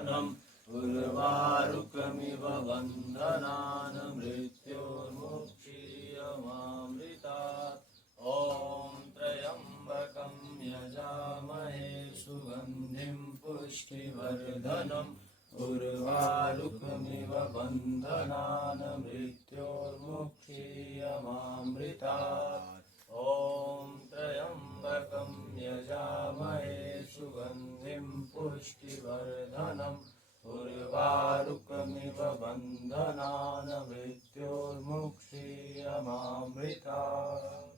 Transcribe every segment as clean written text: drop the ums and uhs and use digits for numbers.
उर्वारुकमिव बन्धनान् मृत्योर्मुक्षीयमामृतात्। ॐ त्र्यम्बकं यजामहे सुगन्धिं पुष्टिवर्धनम् उर्वारुकमिव बन्धनान् मृत्योर्मुक्षीयमामृतात्। ॐ त्र्यम्बकं यजामहे सुगन्धिं पुष्टिवर्धनम् उर्वारुकमिव बन्धनान् मृत्योर्मुक्षीयमामृतात्।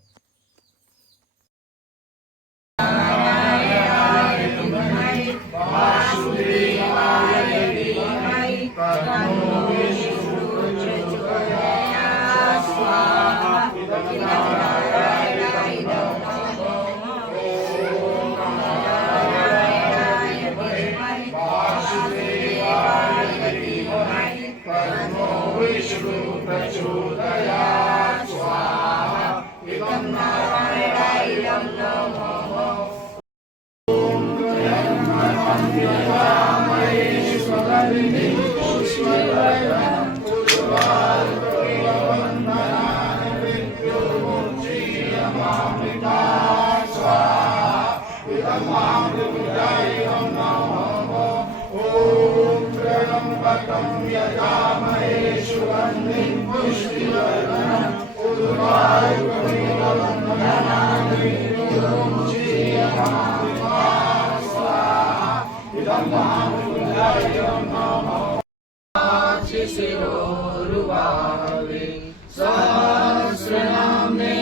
सहस्रनामे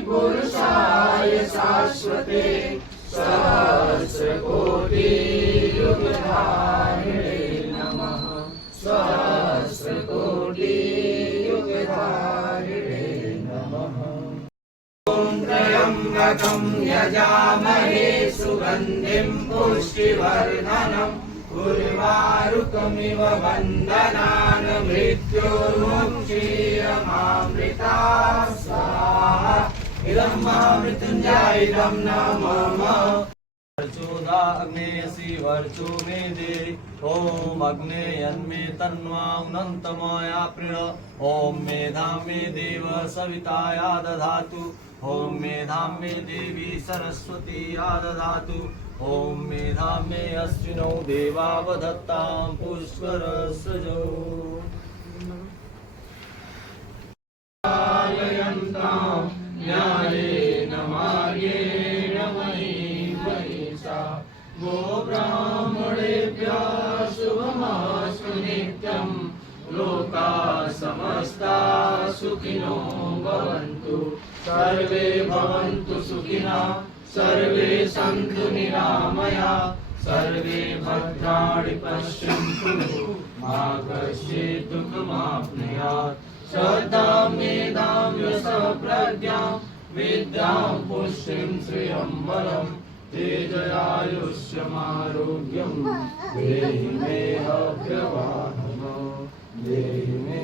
पुरुषाय शाश्वते सहस्रकोटियुगधारिणे नमः। सहस्रकोटियुगधारिणे नमः। ॐ त्र्यम्बकं यजामहे सुगन्धिं पुष्टिवर्धनम् उर्वारुकमिव बन्धनान् मृत्योर्मुक्षीयमामृतात्। स्वाहा। इदं महामृत्युञ्जयं नमः। वर्चोदाग्नेयसि वर्चो मे देहि। ॐ अग्नेयन्मे तन्वाङ्नन्तमया प्रीण। ॐ मेधां मे देव सविताया दधातु। ॐ मेधां मे देवी सरस्वती दधातु। ॐ मेधां मे अश्विनौ देवावधत्तां पुष्करस्रजौ। न्यायेन मार्गेण मयि महिषा गोब्राह्मणेभ्यः शुभमस्तु नित्यं। लोकाः समस्ताः सुखिनो भवन्तु। सर्वे भवन्तु सुखिनः सर्वे सन्तु निरामयाः। सर्वे भद्राणि पश्यन्तु मा कश्चित् दुःखमाप्नुयात्। श्रद्धां मेधां यशः प्रज्ञां विद्यां पुष्टिं श्रियं बलं तेजयायुष्यमारोग्यं देहि मे अव्यवहारम्। देहि मे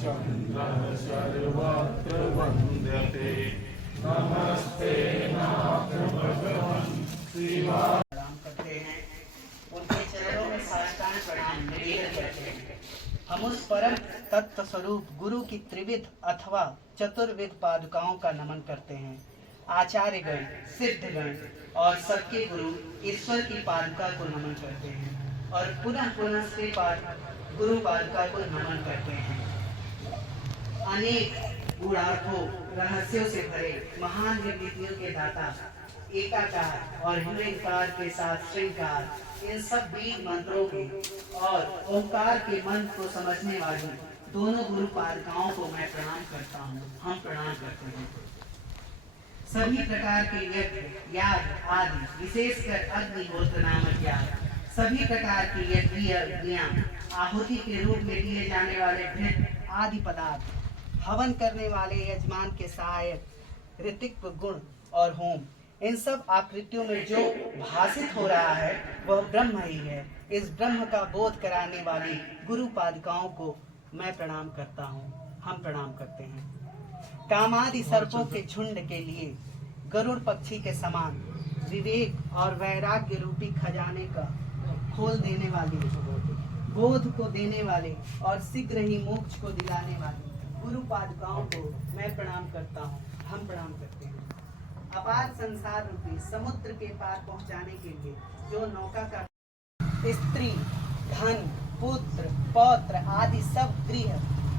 चन्द्रः सर्वत्र वन्द्यते नमस्ते नाथ भगवन् शिवा। प्रणाम करते हैं, उनके चरणों में साष्टांग प्रणाम निवेदन करते हैं। हम उस परम तत्व स्वरूप गुरु की त्रिविध अथवा चतुर्विध पादुकाओं का नमन करते हैं। आचार्यगण, सिद्धगण और सबके गुरु ईश्वर की पादुका को नमन करते हैं और पुनः पुनः श्री गुरु पादुका को नमन करते हैं। अनेक गूढ़ार्थों रहस्यों से भरे महान निर्मितियों के दाता, एकाकार और हिरण्यकार के साथ श्रृंगार, इन सब बीज मंत्रों के और ओंकार के मंत्र को समझने वाली दोनों गुरु पादुकाओं को मैं प्रणाम करता हूँ, हम प्रणाम करते हैं। सभी प्रकार के यज्ञ, याग आदि, विशेषकर अग्निहोत्र नामक याग, सभी प्रकार की यज्ञ आहुति के रूप में दिए जाने वाले घृत आदि पदार्थ, हवन करने वाले यजमान के सहायक ऋतिक गुण और होम, इन सब आकृतियों में जो भाषित हो रहा है वह ब्रह्म ही है। इस ब्रह्म का बोध कराने वाली गुरु पादुकाओं को मैं प्रणाम करता हूँ, हम प्रणाम करते हैं। कामादि सर्पों के झुंड के लिए गरुड़ पक्षी के समान विवेक और वैराग्य रूपी खजाने का खोल देने वाले, बोध को देने वाले और शीघ्र ही मोक्ष को दिलाने वाले गुरु पादुकाओं को मैं प्रणाम करता हूँ, हम प्रणाम करते हैं। अपार संसार रूपी समुद्र के पार पहुँचाने के लिए जो नौका का स्त्री, धन, पुत्र, पौत्र आदि सब गृह,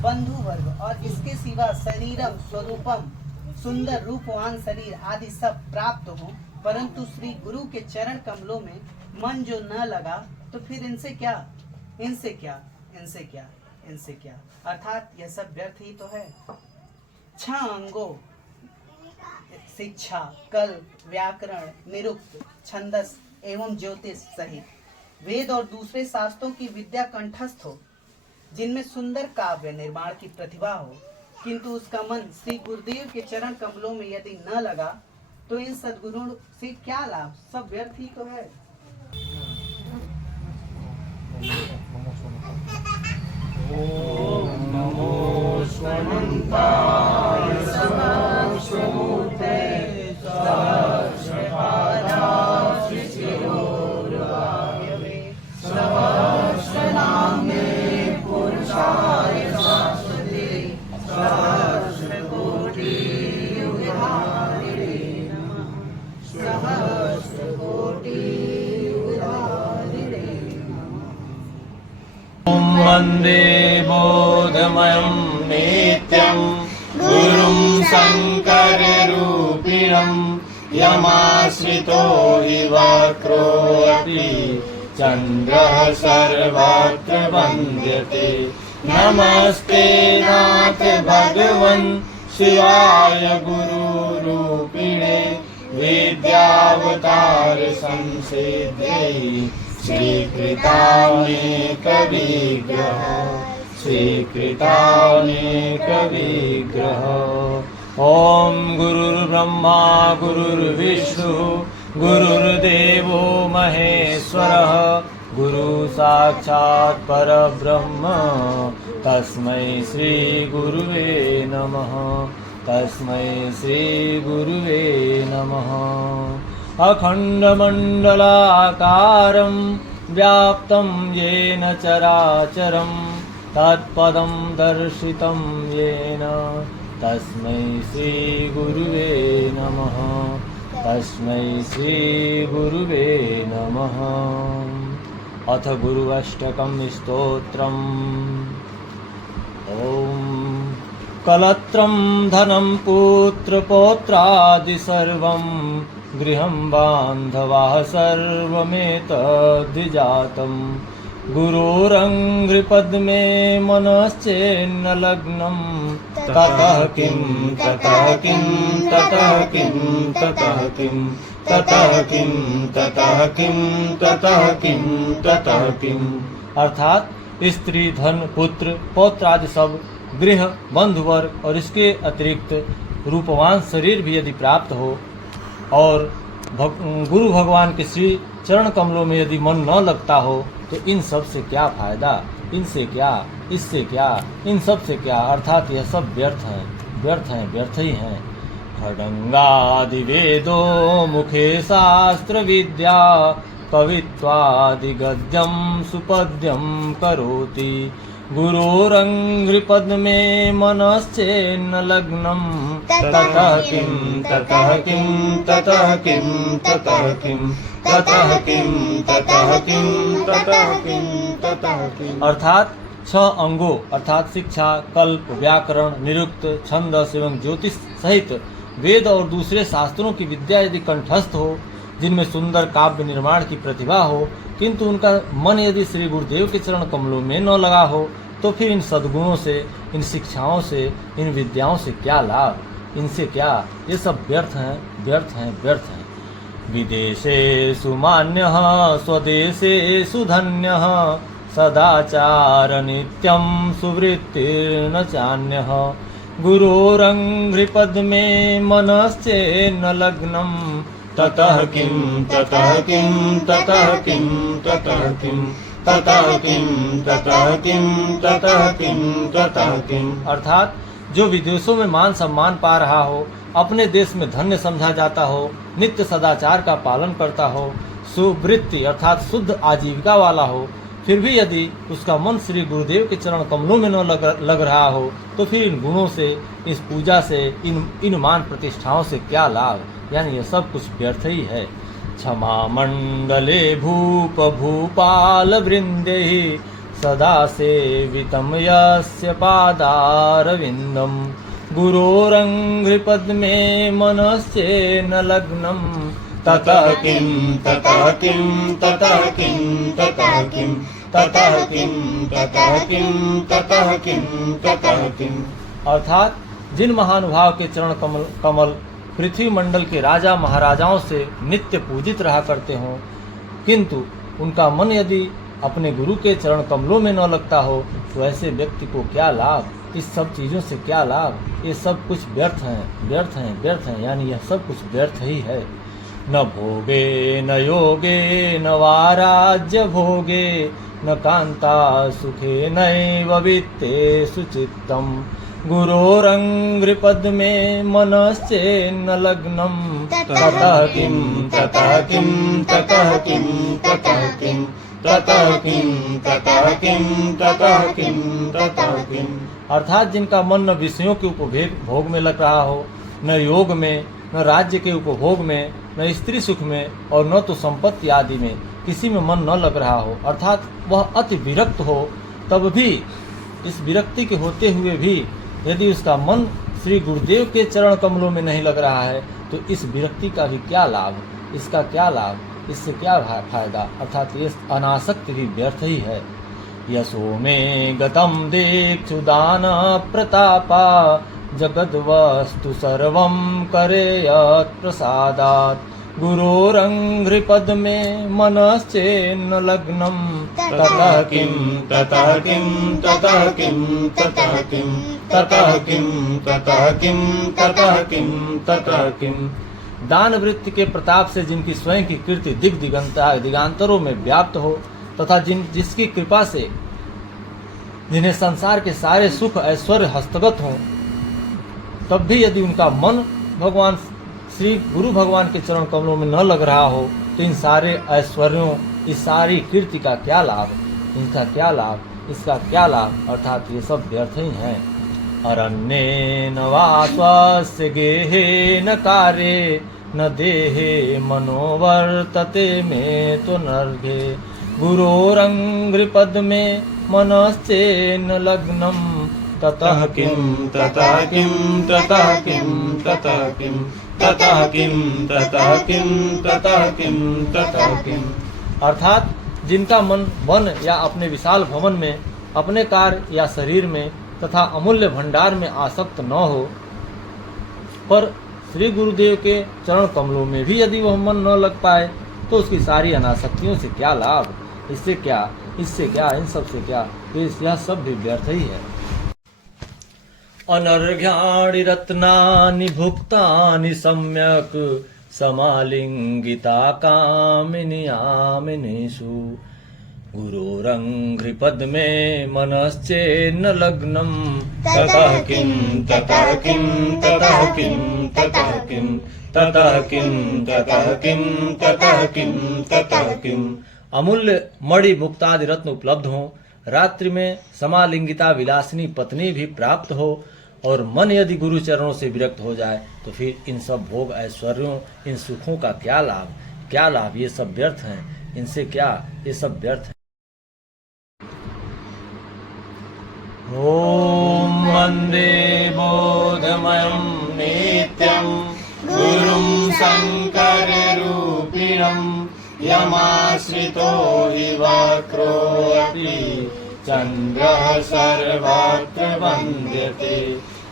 बंधु वर्ग और इसके सिवा शरीरम, स्वरूपम, सुंदर रूपवान शरीर आदि सब प्राप्त हो, परंतु श्री गुरु के चरण कमलों में मन जो न लगा तो फिर इनसे क्या, इनसे क्या, इनसे क्या, इनसे क्या, अर्थात यह सब व्यर्थ ही तो है। 6 अंगों शिक्षा, कल्प, व्याकरण, निरुक्त, छंदस एवं ज्योतिष सहित वेद और दूसरे शास्त्रों की विद्या कंठस्थ हो, जिनमें सुंदर काव्य निर्माण की प्रतिभा हो, किंतु उसका मन श्री गुरुदेव के चरण कमलों में यदि न लगा तो इन सद्गुरुओं से क्या लाभ, सब व्यर्थ ही तो है। ओम नमो स्वमन्ताय सहस्रमूर्ते सहस्रपादाश्रीशिरोर्वायवे सहस्रनाम्ने पुरुषाय शाश्वते सहस्रकोटियुगधारिणे नमः सहस्रकोटियुगधारिणे नमः। वन्दे बोधमयं नित्यं गुरुं शङ्कररूपिणं यमाश्रितो हि वक्रोऽपि चन्द्रः सर्वत्र वन्द्यते नमस्ते नाथ भगवन् शिवाय गुरुरूपिणे विद्यावतार संसिद्ध्यै स्वीकृतानेकविग्रह स्वीकृतानेकविग्रह। ॐ गुरुर्ब्रह्मा गुरुर्विष्णु गुरुर्देवो महेश्वरः गुरु साक्षात् परब्रह्म तस्मै श्री गुरुवे नमः तस्मै श्री गुरुवे नमः। अखण्डमण्डलाकारं व्याप्तं येन चराचरं तत्पदं दर्शितं येन तस्मै श्री गुरुवे नमः तस्मै श्री गुरुवे नमः। अथ गुरु अष्टकं स्तोत्रम्। ॐ कलत्रं धनं पुत्रपौत्रादि सर्वं गृहं बान्धवाः सर्वमेतद्विजातं गुरोरङ्घ्रिपद्मे मनश्चेन्न लग्नं ततः किं ततः किं ततः किं ततः किं ततः किं ततः किं ततः किं ततः किं। अर्थात स्त्री, धन, पुत्र, पौत्र आदि सब गृह, बंधु वर्ग और इसके अतिरिक्त रूपवान शरीर भी यदि प्राप्त हो और गुरु भगवान के श्री चरण कमलों में यदि मन न लगता हो तो इन सब से क्या फायदा। इनसे क्या, इससे क्या, इन सब से क्या, अर्थात यह सब व्यर्थ हैं, व्यर्थ हैं, व्यर्थ ही हैं। खड्गादि वेदो मुखे शास्त्र विद्या कवित्वादि गद्यम सुपद्यम करोति गुरोरंघ्रिपद्मे मनश्चेन्न लग्नम ततः किं ततः किं ततः किं ततः किं ततः किं ततः किं ततः किं ततः किं। अर्थात 6 अंगों अर्थात शिक्षा, कल्प, व्याकरण, निरुक्त, छंदस एवं ज्योतिष सहित वेद और दूसरे शास्त्रों की विद्या यदि कंठस्थ हो, जिनमें सुंदर काव्य निर्माण की प्रतिभा हो, किंतु उनका मन यदि श्री गुरुदेव के चरण कमलों में न लगा हो, तो फिर इन सद्गुणों से, इन शिक्षाओं से, इन विद्याओं से क्या लाभ, इनसे क्या, ये सब व्यर्थ हैं, व्यर्थ हैं, व्यर्थ हैं। विदेशेषु मान्यः स्वदेशेषु धन्यः सदाचार नित्यं सुवृत्तिर्न चान्यः गुरोरंघ्रिपद्मे मनश्चेन्न लग्नं ततः किं ततः किं ततः किं ततः किं ततः किं ततः किं ततः किं ततः किं। अर्थात जो विदेशों में मान सम्मान पा रहा हो, अपने देश में धन्य समझा जाता हो, नित्य सदाचार का पालन करता हो, सुवृत्ति अर्थात शुद्ध आजीविका वाला हो, फिर भी यदि उसका मन श्री गुरुदेव के चरण कमलों में न लग रहा हो, तो फिर इन गुणों से, इस पूजा से, इन मान प्रतिष्ठाओं से क्या लाभ, यानी ये सब कुछ व्यर्थ ही है। क्षमा मंडले भूप भूपाल वृंदे सदा सेवितं यस्य पादारविन्दं गुरोरंघ्रिपद्मे मनश्चेन्न लग्नं ततः किं ततः किं ततः किं ततः किं ततः किं ततः किं ततः किं ततः किं। अर्थात जिन महानुभाव के चरण कमल पृथ्वी मंडल के राजा महाराजाओं से नित्य पूजित रहा करते हों, किंतु उनका मन यदि अपने गुरु के चरण कमलों में न लगता हो, तो ऐसे व्यक्ति को क्या लाभ, इस सब चीज़ों से क्या लाभ, ये सब कुछ व्यर्थ हैं, व्यर्थ हैं, व्यर्थ हैं, यानी यह सब कुछ व्यर्थ ही है। न भोगे न योगे न वा राज्य भोगे न कांता सुखे नैव वित्ते सुचित्तम गुरोरंघ्रिपद्मे मनश्चेन्न लग्नं ततः किं ततः किं ततः किं ततः किं ततः किं ततः किं ततः किं ततः किं। अर्थात जिनका मन न विषयों के उपभोग में लग रहा हो, न योग में, न राज्य के उपभोग में, न स्त्री सुख में, और न तो संपत्ति आदि में किसी में मन न लग रहा हो, अर्थात वह अति विरक्त हो, तब भी इस विरक्ति के होते हुए भी यदि उसका मन श्री गुरुदेव के चरण कमलों में नहीं लग रहा है, तो इस विरक्ति का भी क्या लाभ, इसका क्या लाभ, इससे क्या फायदा, अर्थात ये अनासक्ति भी व्यर्थ ही है। यशो में गतम दीक्षुदान प्रतापा जगद्वस्तु सर्वं करेयत् प्रसादात् गुरोरंघ्रिपद्मे मनश्चेन्न लग्नं ततः किं ततः किं ततः किं ततः किं ततः किं ततः किं ततः किं ततः किं। दान वृत्ति के प्रताप से जिनकी स्वयं की कीर्ति दिगांतरों में व्याप्त हो, तथा जिसकी कृपा से जिन्हें संसार के सारे सुख ऐश्वर्य हस्तगत हों, तब भी यदि उनका मन भगवान श्री गुरु भगवान के चरण कमलों में न लग रहा हो, तो इन सारे ऐश्वर्यों, इस सारी कीर्ति का क्या लाभ, इनका क्या लाभ, इसका क्या लाभ, अर्थात ये सब व्यर्थ ही हैं। अरण्येन वा स्वस्य गेहेन कार्ये न देहे मनोवर्तते मे तो नर्घे गुरोरंघ्रिपद्मे मनश्चेन्न लग्नं ततः किं ततः किं ततः किं ततः किं ततः किं ततः किं ततः किं ततः किं। अर्थात जिनका मन वन या अपने विशाल भवन में, अपने कार्य या शरीर में तथा अमूल्य भंडार में आसक्त न हो, पर श्री गुरुदेव के चरण कमलों में भी यदि वह मन न लग पाए, तो उसकी सारी अनासक्तियों से क्या लाभ, इससे क्या, इससे क्या, इन सब से क्या, यह सब भी व्यर्थ ही है। अनर्घ्याणि रत्नानि भुक्तानि सम्यक् समालिंगिता कामिनी आमिनीषु गुरोरङ्घ्रिपद्मे मनश्चेन्न लग्नं ततः किं ततः किं ततः किं ततः किं ततः किं ततः किं ततः किं ततः किं। अमूल्य मणि मुक्तादि रत्न उपलब्ध हो, रात्रि में समालिंगिता विलासिनी पत्नी भी प्राप्त हो, और मन यदि गुरु चरणों से विरक्त हो जाए तो फिर इन सब भोग ऐश्वर्यों, इन सुखों का क्या लाभ, क्या लाभ, ये सब व्यर्थ हैं, इनसे क्या, ये सब व्यर्थ है। ओम वंदे बोधमयं नित्यं गुरुं शंकर रूपिणं यमाश्रितो हि वक्रोऽपि चन्द्रः सर्वत्र वन्द्यते।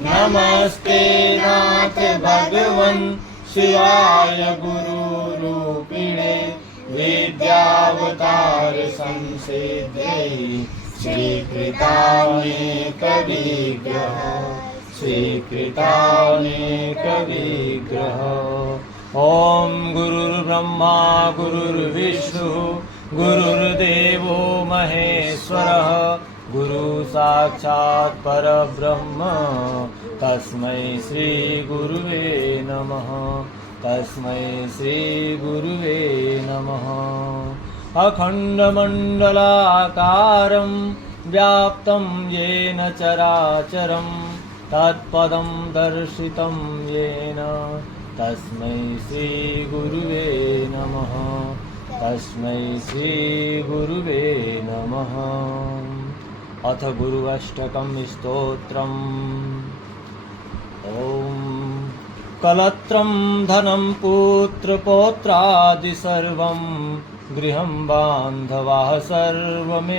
नमस्ते नाथ भगवन् शिवाय गुरुरूपिणे विद्यावतार संसेव्यै श्रीकृतानेकविग्रह श्रीकृतानेकविग्रह। ॐ गुरुर्ब्रह्मा गुरुर्विष्णुः गुरुर्देवो महेश्वरः गुरु साक्षात् परब्रह्म तस्मै श्री गुरुवे नमः तस्मै श्री गुरुवे नमः। अखण्डमण्डलाकारं व्याप्तं येन चराचरं तत्पदं दर्शितं येन तस्मै श्री गुरुवे नमः तस्मै श्री गुरुवे नमः। अथ गुरुअष्टकं स्तोत्रम्। ॐ कलत्रं धनं पुत्रपौत्रादि सर्वं गृहं बान्धवाः सर्वमेतद्विजातं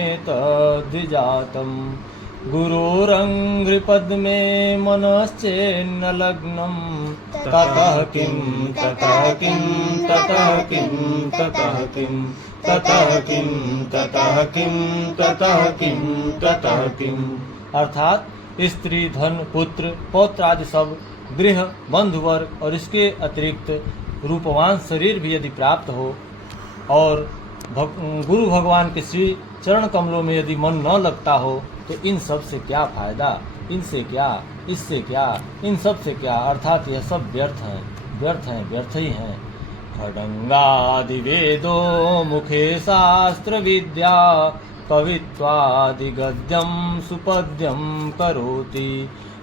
गुरोरङ्घ्रिपद्मे मनश्चेन्न लग्नं ततः किं ततः किं ततः किं ततः किं ततः किं ततः किं ततः किं ततः किं। अर्थात स्त्री, धन, पुत्र, पौत्र आदि सब, गृह, बंधुवर्ग और इसके अतिरिक्त रूपवान शरीर भी यदि प्राप्त हो और गुरु भगवान के श्री चरण कमलों में यदि मन न लगता हो तो इन सब से क्या फायदा, इनसे क्या, इससे क्या, इन सब से क्या, अर्थात यह सब व्यर्थ हैं, व्यर्थ हैं, व्यर्थ ही हैं। खड्गादि वेदो मुखे शास्त्र विद्या कवित्वादि गद्यं सुपद्यं करोति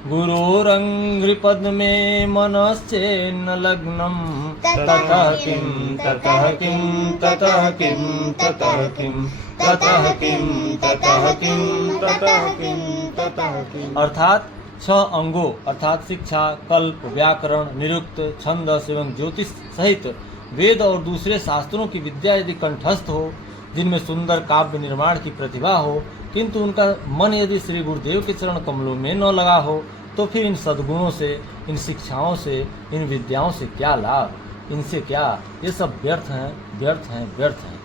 गुरोरङ्घ्रिपद्मे मनश्चेन्न लग्नं ततः किं ततः किं ततः किं ततः किं ततः किं ततः किं ततः किं ततः किं। अर्थात 6 अंगों अर्थात शिक्षा, कल्प, व्याकरण, निरुक्त, छंदस एवं ज्योतिष सहित वेद और दूसरे शास्त्रों की विद्या यदि कंठस्थ हो, जिनमें सुंदर काव्य निर्माण की प्रतिभा हो, किंतु उनका मन यदि श्री गुरुदेव के चरण कमलों में न लगा हो तो फिर इन सद्गुणों से, इन शिक्षाओं से, इन विद्याओं से क्या लाभ, इनसे क्या, ये सब व्यर्थ हैं, व्यर्थ हैं, व्यर्थ हैं।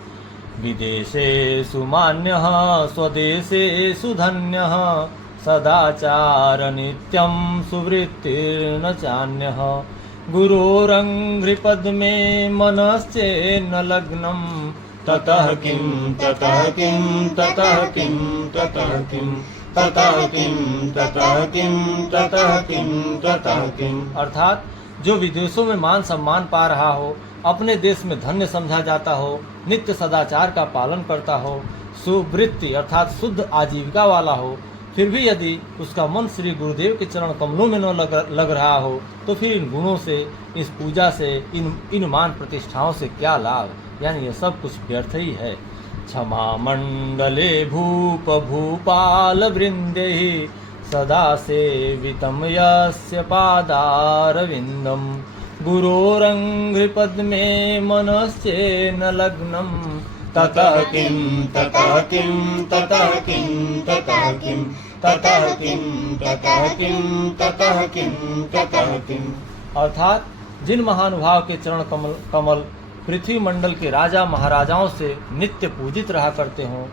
विदेशेषु मान्यः स्वदेशेषु धन्यः सदाचार नित्यं सुवृत्तिर्न चान्यः गुरोरङ्घ्रिपद्मे मनश्चेन्न लग्नं ततः किं ततः किं ततः किं ततः किं ततः किं ततः किं ततः किं ततः किं। अर्थात जो विदेशों में मान सम्मान पा रहा हो, अपने देश में धन्य समझा जाता हो, नित्य सदाचार का पालन करता हो, सुवृत्ति अर्थात शुद्ध आजीविका वाला हो, फिर भी यदि उसका मन श्री गुरुदेव के चरण कमलों में न लग रहा हो तो फिर इन गुणों से, इस पूजा से, इन मान प्रतिष्ठाओं से क्या लाभ, यानी ये सब कुछ व्यर्थ ही है। क्षमा मंडले भूप भूपाल वृंदे सदा सेवितं यस्य पादारविन्दं गुरोरङ्घ्रिपद्मे मनश्चेन्न लग्नं ततः किं ततः किं ततः किं ततः किं ततः किं ततः किं ततः किं ततः किं। अर्थात जिन महानुभाव के चरण कमल पृथ्वी मंडल के राजा महाराजाओं से नित्य पूजित रहा करते हों,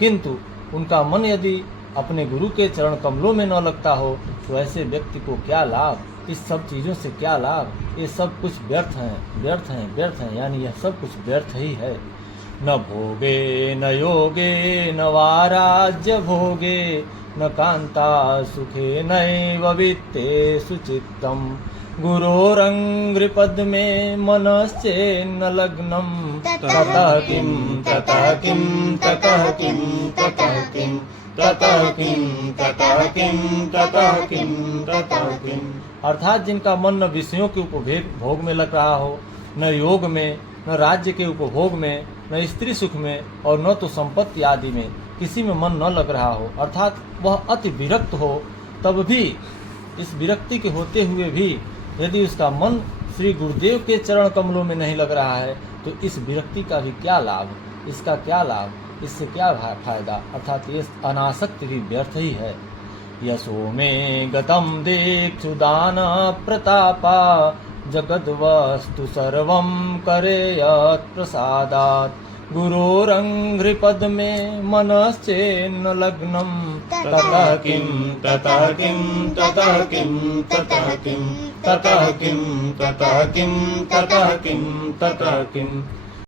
किंतु उनका मन यदि अपने गुरु के चरण कमलों में न लगता हो तो ऐसे व्यक्ति को क्या लाभ, इस सब चीज़ों से क्या लाभ, ये सब कुछ व्यर्थ हैं, व्यर्थ हैं, व्यर्थ हैं, यानी यह सब कुछ व्यर्थ ही है। न भोगे न योगे न वा राज्य भोगे न कांता सुखे नैव वित्तेषु चित्तम् गुरोरङ्घ्रिपद्मे मनश्चेन्न लग्नं ततः किं ततः किं ततः किं ततः किं ततः किं ततः किं ततः किं ततः किं। अर्थात जिनका मन न विषयों के उपभोग में लग रहा हो, न योग में, न राज्य के उपभोग में, न स्त्री सुख में और न तो संपत्ति आदि में, किसी में मन न लग रहा हो, अर्थात वह अति विरक्त हो, तब भी इस विरक्ति के होते हुए भी यदि उसका मन श्री गुरुदेव के चरण कमलों में नहीं लग रहा है तो इस विरक्ति का भी क्या लाभ, इसका क्या लाभ, इससे क्या फायदा, अर्थात ये अनासक्ति भी व्यर्थ ही है। यशो में गतम देक्षु दान प्रतापा जगद वस्तु सर्वं करेयत् प्रसादात् गुरोरङ्घ्रिपद में मनश्चेन्न लग्नं ततः किं ततः किं ततः किं ततः किं ततः किं ततः किं ततः किं ततः किं।